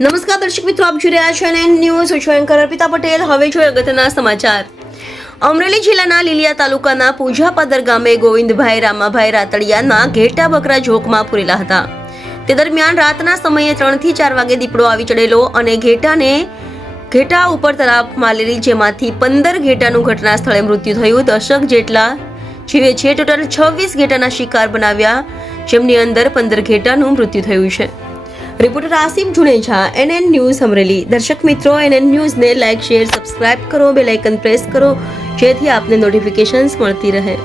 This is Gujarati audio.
નમસ્કાર દર્શક મિત્રો, આપ જોઈ રહ્યા છો એનએન ન્યૂઝ. હું છું એન્કર અર્પિતા પટેલ. હવે જોઈએ અગત્યના સમાચાર. અમરેલી જિલ્લાના લીલિયા તાલુકાના પૂજાપાદર ગામે ગોવિંદભાઈ રામાભાઈ રાતડિયાના ઘેટા બકરા ઝોકમાં પૂરેલા હતા. તે દરમિયાન રાતના સમયે 3 થી 4 વાગે દીપડો આવી ચડેલો અને ઘેટા ઉપર તરાપ મારેલી, જેમાંથી 15 ઘેટાનું ઘટના સ્થળે મૃત્યુ થયું. 10 જેટલા જીવે છે. ટોટલ 26 ઘેટાના શિકાર બનાવ્યા, જેમની અંદર 15 ઘેટાનું મૃત્યુ થયું છે. Reporter Asif Juneja, NN news Amreli. દર્શક મિત્રો, એનએન ન્યૂઝને લાઇક, શેર, સબસ્ક્રાઇબ કરો, બેલ આઇકન પ્રેસ કરો, જેથી આપને નોટિફિકેશન્સ મળતી રહે.